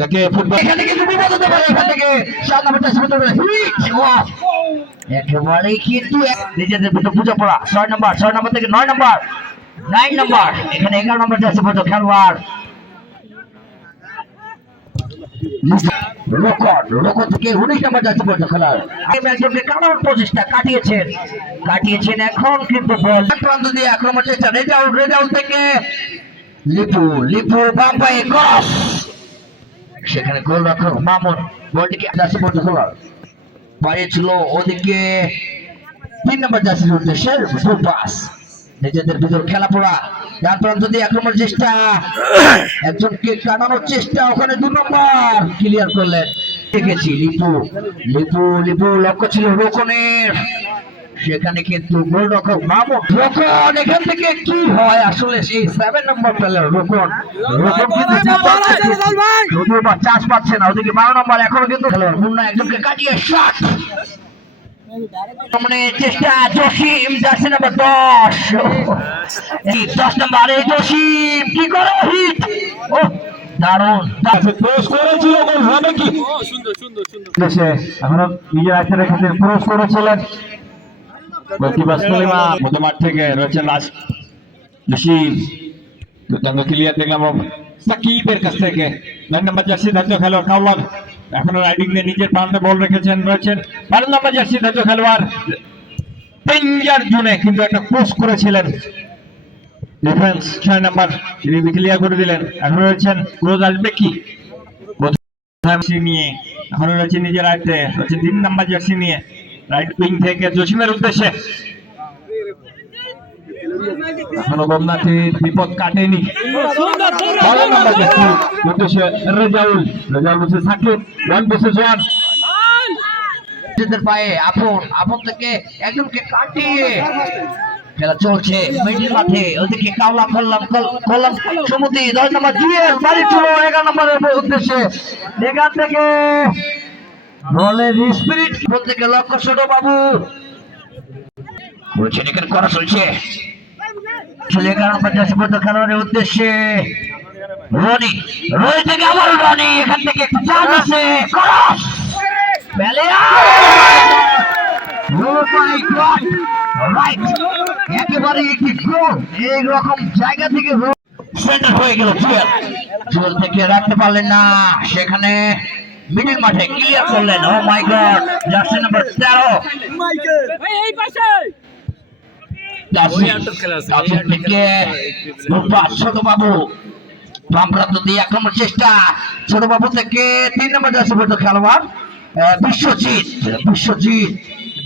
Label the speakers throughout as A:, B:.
A: যাকে ফুটবল
B: এখানে কিন্তু বিপদ হতে পারে, এখান থেকে সাত নম্বর চারশো পর্যন্ত হিট ওয়াও একেবারে কিন্তু নিজেদের ভিতরে বুঝে পড়া। ছয় নম্বর ছয় নম্বর থেকে নয় নম্বর নাইন নম্বর। এখানে এগারো নম্বর খেলোয়াড়। নম্বর যাচ্ছে পর্যন্ত একজনকে প্রচেষ্টা কাটিয়েছেন? কাটিয়েছেন এখন আক্রমণ চেষ্টা রেজাউল রেজাউল থেকে লিপু লিপু, বাম ক্রস সেখানে গোলরক্ষক মামুন বলটিকে যাচ্ছে পর্যন্ত খেলার বাড়িয়েছিল ওদিকে তিন নম্বর জার্সির উদ্দেশ্যে ফুল পাস। নিজেদের ভিতর খেলা পড়া। ডান প্রান্ত দিয়ে আক্রমণ চেষ্টা। একজনকে কাটানোর চেষ্টা, ওখানে দু নম্বর। ক্লিয়ার করলেন। দেখেছি, লিপু। লিপু লিপু, লক্ষ্য ছিল রোকনের। সেখানে কিন্তু গোলরক্ষক মামুন রোকন। এখান থেকে কি হয়? আসলে সেই সেভেন নম্বর প্লেয়ার রোকন। রোকন কিন্তু চাষ পাচ্ছে। না ওদিকে বারো নম্বর এখনও কিন্তু খেলোয়াড়। মুন্না একজনকে কাটিয়ে শট মানে চেষ্টা জসিম জার্সি নাম্বার দশ। দশ নম্বর এই জসিম কি করে হিট ও দারুণ।
A: ক্রস করেছিল হবে কি এখনও ক্রস করেছিলেন। নিয়ে নিজের প্রান্তে রয়েছেন। করেছিলেন। ছয় নাম্বার করে দিলেন। এখন রয়েছেন ক্লোজ আসবে কি নিয়ে এখন রয়েছে নিজের আয়তে রয়েছে তিন নাম্বার জার্সি নিয়ে। রাইট উইং থেকে জসিমের উদ্দেশ্যে। এখনও বিপদ কাটেনি। উদ্দেশ্যে রেজাউল রেজাউল সাকিব। বসে
B: নিজেদের পায়ে আপন আপন থেকে একজনকে কাটিয়ে খেলা চলছে মিডিল মাঠে। ওদিকে কাওলা করলাম করলাম দশ নম্বর দিয়ে বাড়ি এগারো নম্বরের উদ্দেশ্যে। এখান থেকে স্পিরিট ছোট বাবু? বলছেন এখানে করা চলছে! একেবারে জায়গা থেকে রাখতে পারলেন না সেখানে মিডিল মাঠে ক্লিয়ার করলেন। Oh my god jersey number তেরো।
C: এই পাশে।
B: জার্সি জার্সি থেকে রূপা ছোট বাবু বাম প্রান্ত দিয়ে আক্রমণ চেষ্টা। ছোট বাবু থেকে তিন নম্বর খেলোয়াড় বিশ্বজিৎ বিশ্বজিৎ।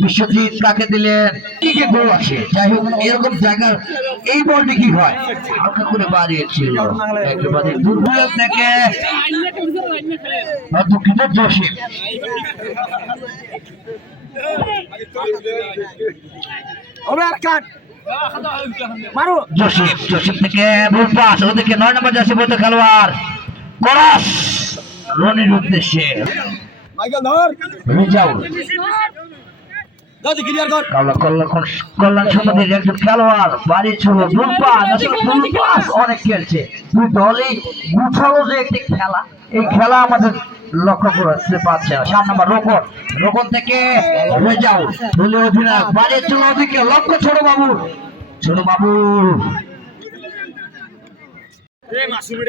B: বিশ্বজিৎ কাকে দিলেন কি কে গোল আসে। যাই হোক এরকম জায়গার এই বলটি কি হয়? হালকা করে বাড়িয়েছিল একেবারে দুর্বল থেকে দুঃখিত জসিম। জসিম জসিম থেকে ভুল পাস। ওদিকে নয় নম্বর পর্যন্ত খেলোয়াড় করস। রনির উদ্দেশ্যে।
C: মাইকেল ধর।
B: রিজাউল। কল্যাণ কল্যাণ কল্যাণ একজন খেলোয়াড় বাড়ি ছিল ফুল পাস আসলে ফুল পাস অনেক খেলছে। দুই দলই গুছালো যে একটি খেলা। এই খেলা আমাদের লক্ষ্য করতে পারছে সাত নম্বর রোকন। রোকন থেকে রেজাউল দলীয় অধিনায়ক। বাড়ি ছিল লক্ষ্য ছোট বাবু। ছোট বাবু।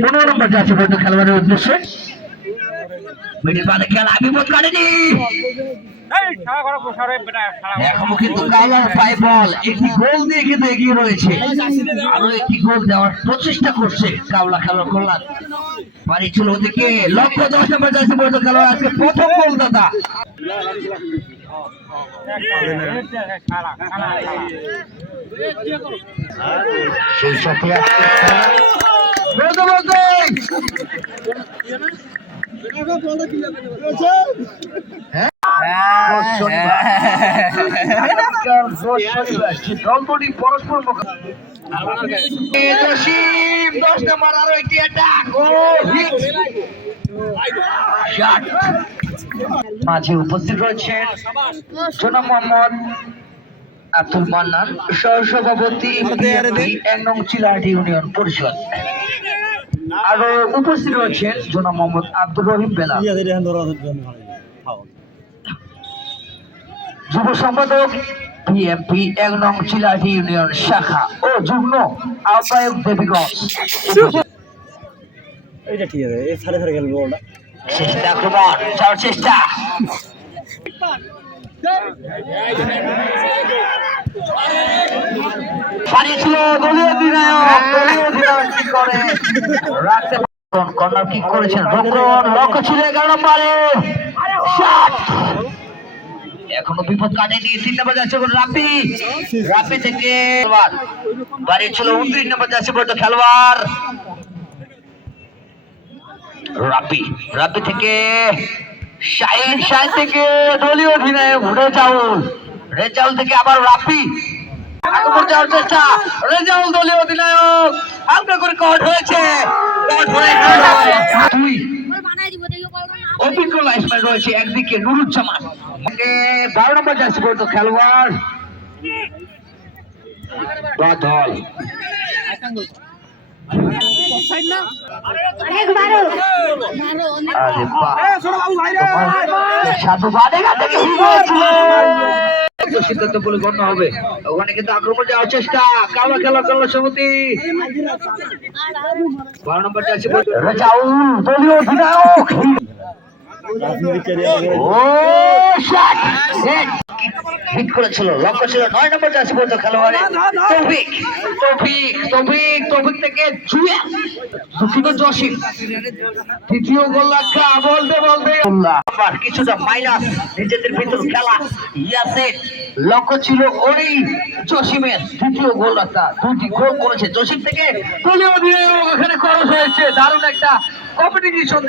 B: পনেরো নম্বর যাচ্ছে খেলোয়াড়ের উদ্দেশ্যে। খেলা পায় বল একটি গোল দিয়ে কিন্তু এগিয়ে রয়েছে। আরও একটি গোল দেওয়ার প্রচেষ্টা করছে কাবলা খেলোয়াড় কল্যাণ। বাড়ি ছিল ওদিকে লক্ষ্য দশ নম্বর যাচ্ছে পর্যন্ত খেলোয়াড় আজকে প্রথম গোল দাদা। সেই সাথে বলতে বলতে হ্যাঁ? রোজ শনিবার। আগামীকাল রোজ শনিবার। যে দলগুলি পরস্পর মুখোমুখি। এ জসিম, দশ নম্বর আরও একটি attack। ও, মাঝে উপস্থিত রয়েছেন জনাব মোহাম্মদ আব্দুল মান্নান সহসভাপতি এক নং চিলাহাটি ইউনিয়ন পরিষদ আরও উপস্থিত রয়েছেন জনাব মোহাম্মদ আব্দুর রহিম বেলা যুব সম্পাদক বিএনপি এক নং চিলাহাটি ইউনিয়ন শাখা ও যুগ্ম আহ্বায়ক দেবীগঞ্জ
C: এইটা ঠিক আছে এই সাড়ে সাড়ে খেলব ওটা
B: চেষ্টা আক্রমণ যাওয়ার চেষ্টা পারিয়েছিল দলীয় অধিনায়ক দলীয় অধিনায়ক কি করে? রাখতে কর্নার কিক করেছেন? রক্ষণ লক্ষ্য ছিল এগারো নম্বরে এখনও বিপদ কাটেনি তিন নম্বর যাচ্ছে রাপি রাপি থেকে খেলোয়াড়। বাড়িয়েছিল উনত্রিশ নম্বর যাচ্ছে খেলোয়াড়। রাপি রাপি থেকে শাহিন শাহিন থেকে দলীয় অধিনায়ক রেজাউল। রেজাউল থেকে আবার রাপি যাওয়ার চেষ্টা দলীয় অধিনায়ক করে কট হয়েছে হয়ে অভিজ্ঞ লাইফম্যান রয়েছে একদিকে নুরুজ্জামান বারো নম্বর খেলোয়াড় সাধু হয়েছিল সিদ্ধান্ত বলে গণ্য হবে। ওখানে কিন্তু আক্রমণ যাওয়ার চেষ্টা। কালো খেলা করল সমিতি। বারো নম্বর যাচ্ছে হিট করেছিল লক্ষ্য ছিল নয় খেলোয়াড়ে। তৌফিক তৌফিক তৌফিক তৌফিক থেকে জুয়া দুঃখিত জসিম। তৃতীয় গোল লাগা বলতে বলতে। আবার কিছুটা মাইনাস নিজেদের ভিতর খেলা। ইয়াসে লক্ষ্য ছিল ওই জসিমের তৃতীয় গোল রাখা দুটি গোল করেছে। জসিম থেকে দলীয় দিয়ে ওখানে খরচ হয়েছে। দারুণ একটা কম্পিটিশন